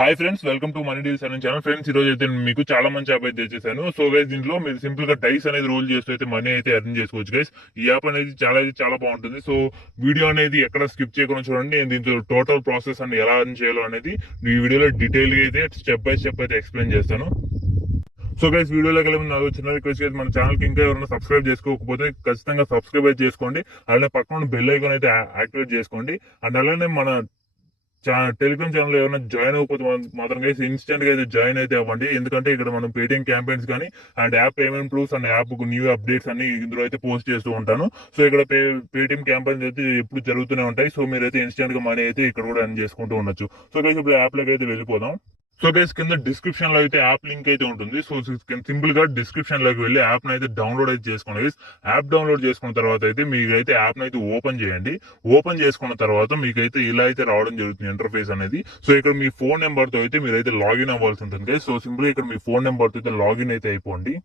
Hi friends, welcome to money deals అనే channel. Friends, ఈ రోజు అయితే మీకు చాలా మంచి యాప్ అయితే తెచ్చేసాను. సో గైస్, దీంట్లో మీరు సింపుల్ గా డైస్ అనేది రోల్ చేస్తూ అయితే మనీ అయితే ఎర్న్ చేసుకోవచ్చు గైస్. ఈ యాప్ అనేది చాలా బాగుంటుంది. సో వీడియో అనేది ఎక్కడ స్కిప్ చేయకుండా చూడండి. నేను దీంట్లో టోటల్ ప్రాసెస్ అని ఎలా ఎర్న్ చేయాలో అనేది ఈ వీడియోలో డీటెయిల్ గా అయితే స్టెప్ బై స్టెప్ అయితే ఎక్స్ప్లెయిన్ చేస్తాను. సో గైస్, వీడియోలోకి వెళ్ళే ముందు నాకు చిన్న రిక్వెస్ట్ చేసి మన ఛానల్ కి ఇంకా ఎవరైనా సబ్స్క్రైబ్ చేసుకోకపోతే ఖచ్చితంగా సబ్స్క్రైబ్ అయితే చేసుకోండి. అలానే పక్కన బెల్ ఐకాన్ అయితే యాక్టివేట్ చేసుకోండి. అండ్ అలానే మన టెలిగ్రామ్ ఛానల్ ఏమైనా జాయిన్ అవ్వకపోతే మాత్రం గైస్ ఇన్స్టెంట్ గా అయితే జాయిన్ అయితే అవ్వండి. ఎందుకంటే ఇక్కడ మనం పేటిఎం క్యాంపెయిన్స్ కానీ and app payment proofs and app new updates అన్ని ఇందులో అయితే పోస్ట్ చేస్తూ ఉంటాను. సో ఇక్కడ పేటిఎం క్యాంపెయిన్స్ అయితే ఎప్పుడు జరుగుతూనే ఉంటాయి. సో మీరైతే ఇన్స్టెంట్ గా మనీ అయితే ఇక్కడ కూడా ఎర్న్ చేసుకుంటూ ఉండొచ్చు. సో గైస్, ఇప్పుడు యాప్ లోకి అయితే వెళ్ళిపోదాం. సో గైస్, కింద డిస్క్రిప్షన్ లో అయితే యాప్ లింక్ అయితే ఉంటుంది. సో సింపుల్ గా డిస్క్రిప్షన్ లోకి వెళ్ళి యాప్ అయితే డౌన్లోడ్ అయితే చేసుకోండి గైస్. యాప్ డౌన్లోడ్ చేసుకున్న తర్వాత అయితే మీకైతే యాప్ అయితే ఓపెన్ చేయండి. ఓపెన్ చేసుకున్న తర్వాత మీకైతే ఇలా అయితే రావడం జరుగుతుంది ఇంటర్ఫేస్ అనేది. సో ఇక్కడ మీ ఫోన్ నెంబర్ తో అయితే మీరైతే లాగిన్ అవ్వాల్సి ఉంటుంది గైస్. సో సింపుల్ గా ఇక్కడ మీ ఫోన్ నెంబర్ తో అయితే లాగిన్ అయితే అయిపోండి.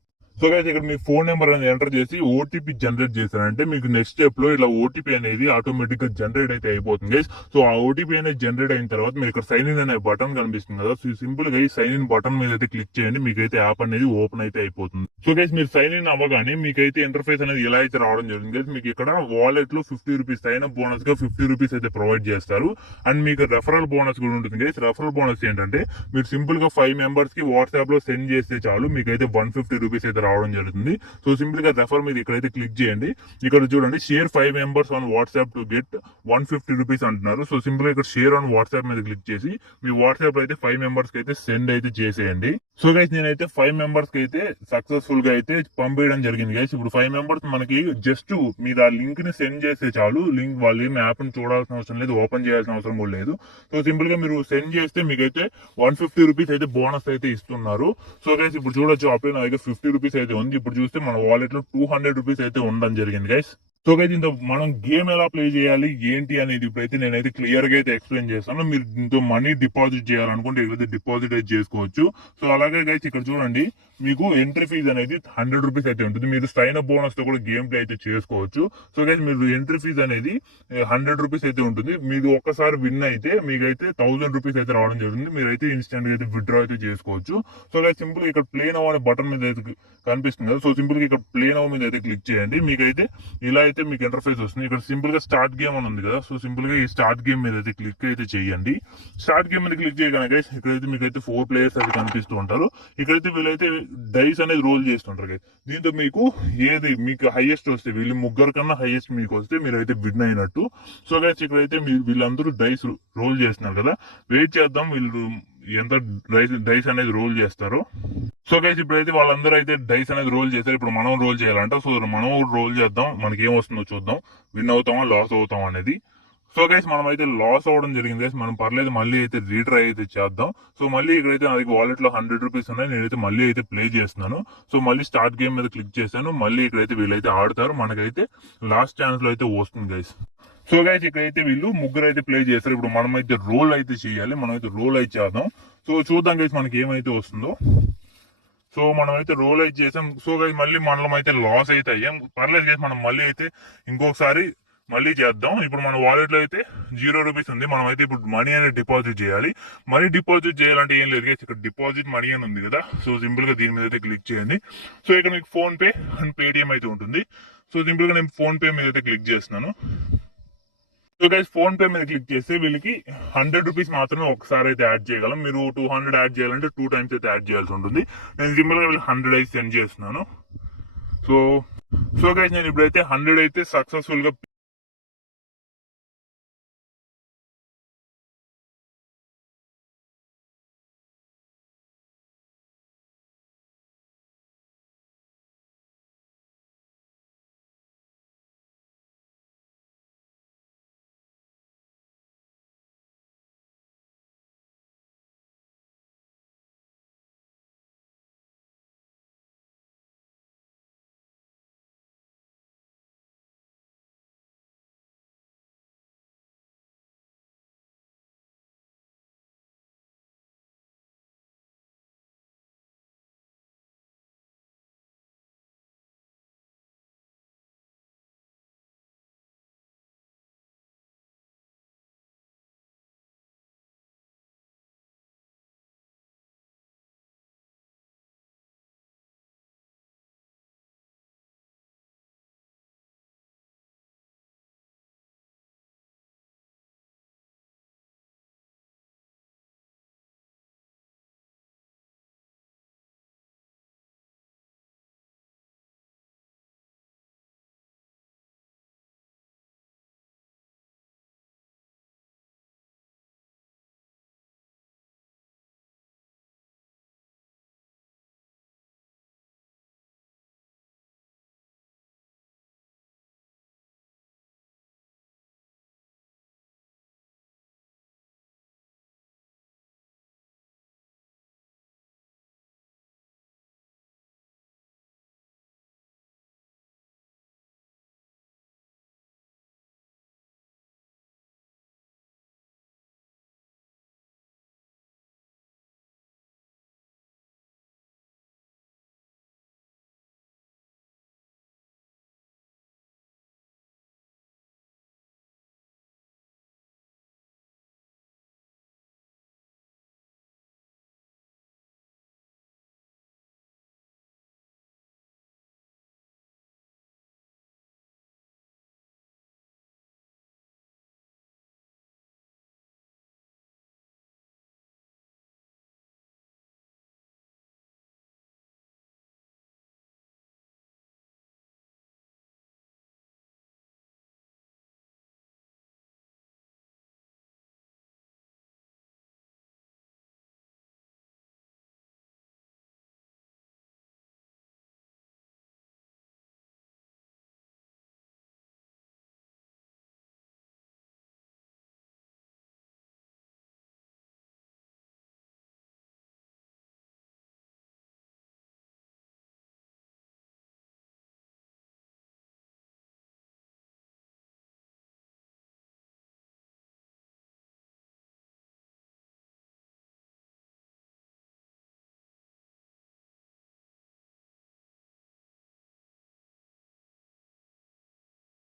సో గైస్, ఇక్కడ మీ ఫోన్ నెంబర్ అనేది ఎంటర్ చేసి ఓటీపీ జనరేట్ చేశారంటే మీకు నెక్స్ట్ స్టెప్ లో ఇలా ఓటీపీ అనేది ఆటోమేటిక్ గా జనరేట్ అయితే అయిపోతుంది గైస్. సో ఆ ఓటీపీ అనేది జనరేట్ అయిన తర్వాత మీరు ఇక్కడ సైన్ ఇన్ అనే బటన్ కనిపిస్తుంది కదా. సో సింపుల్ గా ఈ సైన్ ఇన్ బటన్ మీద అయితే క్లిక్ చేయండి. మీకైతే యాప్ అనేది ఓపెన్ అయితే అయిపోతుంది. సో గైస్, మీరు సైన్ ఇన్ అవ్వగానే మీకైతే ఇంటర్ఫేస్ అనేది ఇలా అయితే రావడం జరుగుతుంది గైస్. మీకు ఇక్కడ వాలెట్ లో 50 రూపీస్ సైన్ అప్ బోనస్ గా 50 రూపీస్ అయితే ప్రొవైడ్ చేస్తారు. అండ్ మీకు రెఫరల్ బోనస్ కూడా ఉంటుంది గైస్. రెఫరల్ బోనస్ ఏంటంటే మీరు సింపుల్ గా 5 మెంబర్స్ కి వాట్సాప్ లో సెండ్ చేస్తే చాలు మీకైతే 150 రూపీస్ అయితే రావడం జరుగుతుంది. సో సింపుల్ గా రెఫర్ మీద ఇక్కడైతే క్లిక్ చేయండి. ఇక్కడ చూడండి, share 5 members on WhatsApp to get 150 rupees అంటున్నారు. సో సింపుల్ గా ఇక్కడ షేర్ ఆన్ వాట్సాప్ మీద క్లిక్ చేసి మీ వాట్సాప్ అయితే 5 మెంబర్స్ కి అయితే సెండ్ అయితే చేసేయండి. సో గైస్, నేనైతే 5 మెంబర్స్ కి అయితే సక్సెస్ఫుల్ గా అయితే పంపించడం జరిగింది గైస్. ఇప్పుడు 5 మెంబర్స్ మనకి జస్ట్ మీరు ఆ లింక్ ని సెండ్ చేస్తే చాలు. లింక్ వాళ్ళు ఏమి యాప్ ని చూడాల్సిన అవసరం లేదు, ఓపెన్ చేయాల్సిన అవసరం కూడా లేదు. సో సింపుల్ గా మీరు సెండ్ చేస్తే మీకైతే 150 రూపీస్ అయితే బోనస్ అయితే ఇస్తున్నారు. సో గైస్, ఇప్పుడు చూడొచ్చు అప్పుడు నా దగ్గర 50 రూపీస్ అయితే ఉంది. ఇప్పుడు చూస్తే మన వాలెట్ లో 200 రూపీస్ అయితే ఉండడం జరిగింది గైస్. సో గైస్, దీంతో మనం గేమ్ ఎలా ప్లే చేయాలి ఏంటి అనేది ఇప్పుడైతే నేనైతే క్లియర్ గా అయితే ఎక్స్ప్లెయిన్ చేస్తాను. మీరు దీంతో మనీ డిపాజిట్ చేయాలనుకుంటే ఇక్కడైతే డిపాజిట్ అయితే చేసుకోవచ్చు. సో అలాగే గైస్, ఇక్కడ చూడండి, మీకు ఎంట్రీ ఫీజ్ అనేది 100 రూపీస్ అయితే ఉంటుంది. మీరు సైన్ అప్ బోనస్ తో కూడా గేమ్ ప్లే అయితే చేసుకోవచ్చు. సో గైస్, మీరు ఎంట్రీ ఫీజ్ అనేది 100 రూపీస్ అయితే ఉంటుంది. మీరు ఒక్కసారి విన్ అయితే మీకైతే 1000 రూపీస్ అయితే రావడం జరుగుతుంది. మీరైతే ఇన్స్టెంట్ గా అయితే విత్డ్రా అయితే చేసుకోవచ్చు. సో గైస్, సింపుల్ ఇక్కడ ప్లే నౌ అనే బటన్ మీద అయితే కనిపిస్తుంది కదా. సో సింపుల్ గా ఇక్కడ ప్లే నౌ మీద అయితే క్లిక్ చేయండి. మీకైతే ఇలా అయితే మీకు ఇంటర్ఫేస్ వస్తుంది. ఇక్కడ సింపుల్ గా స్టార్ట్ గేమ్ అని ఉంది కదా. సో సింపుల్ గా ఈ స్టార్ట్ గేమ్ మీద అయితే క్లిక్ అయితే చేయండి. స్టార్ట్ గేమ్ మీద క్లిక్ చేయగానే గైస్, ఇక్కడైతే మీకైతే 4 ప్లేయర్స్ అయితే కనిపిస్తూ ఉంటారు. ఇక్కడైతే వీళ్ళైతే డైస్ అనేది రోల్ చేస్తుంటారు గైస్. దీంతో మీకు ఏది మీకు హైయెస్ట్ వస్తే, వీళ్ళు ముగ్గురు కన్నా హైయెస్ట్ మీకు వస్తే మీరైతే విన్ అయినట్టు. సో గైస్, ఇక్కడైతే వీళ్ళందరూ డైస్ రోల్ చేస్తున్నారు కదా. వెయిట్ చేద్దాం వీళ్ళు ఎంత డైస్ అనేది రోల్ చేస్తారో. సో గైస్, ఇప్పుడైతే వాళ్ళందరూ అయితే డైస్ అనేది రోల్ చేస్తారు. ఇప్పుడు మనం రోల్ చేయాలంట. సో మనం రోల్ చేద్దాం, మనకి ఏం వస్తుందో చూద్దాం. విన్ అవుతామా లాస్ అవుతాం అనేది. సో గైస్, మనం అయితే లాస్ అవ్వడం జరిగింది గైస్. మనం పర్లేదు, మళ్ళీ అయితే రీట్రై అయితే చేద్దాం. సో మళ్ళీ ఇక్కడైతే నాకు వాలెట్ లో 100 రూపీస్ ఉన్నాయి. నేనైతే మళ్ళీ అయితే ప్లే చేస్తున్నాను. సో మళ్ళీ స్టార్ట్ గేమ్ మీద క్లిక్ చేశాను. మళ్ళీ ఇక్కడైతే వీళ్ళైతే ఆడతారు. మనకైతే లాస్ట్ ఛాన్స్ లో అయితే వస్తుంది గైస్. సో గైస్, ఇక్కడైతే వీళ్ళు ముగ్గురు అయితే ప్లే చేస్తారు. ఇప్పుడు మనం అయితే రోల్ అయితే చేయాలి. మనం అయితే రోల్ అయితే చేద్దాం. సో చూద్దాం గైస్ మనకి ఏమైతే వస్తుందో. సో మనం అయితే రోల్ అయితే చేసాం. సో గైస్, మళ్ళీ మనం అయితే లాస్ అయితే అయ్యాం. పర్లేదు గైస్, మనం మళ్ళీ అయితే ఇంకొకసారి మళ్ళీ చేద్దాం. ఇప్పుడు మన వాలెట్ లో అయితే 0 రూపీస్ ఉంది. మనం అయితే ఇప్పుడు మనీ అనేది డిపాజిట్ చేయాలి. మనీ డిపాజిట్ చేయాలంటే ఏం లేదు గైస్, ఇక్కడ డిపాజిట్ మనీ అని ఉంది కదా. సో సింపుల్ గా దీని మీద అయితే క్లిక్ చేయండి. సో ఇక్కడ మీకు ఫోన్ పే అండ్ పేటిఎం అయితే ఉంటుంది. సో సింపుల్ గా నేను ఫోన్ పే మీద అయితే క్లిక్ చేస్తున్నాను. సో గైస్, ఫోన్ పే మీద క్లిక్ చేస్తే వీళ్ళకి 100 రూపీస్ మాత్రమే ఒకసారి అయితే యాడ్ చేయగలం. మీరు 200 యాడ్ చేయాలంటే 2 టైమ్స్ అయితే యాడ్ చేయాల్సి ఉంటుంది. నేను సింపుల్ గా వీళ్ళకి 100 అయితే సెండ్ చేస్తున్నాను. సో గైస్, నేను ఇప్పుడైతే 100 అయితే సక్సెస్ఫుల్ గా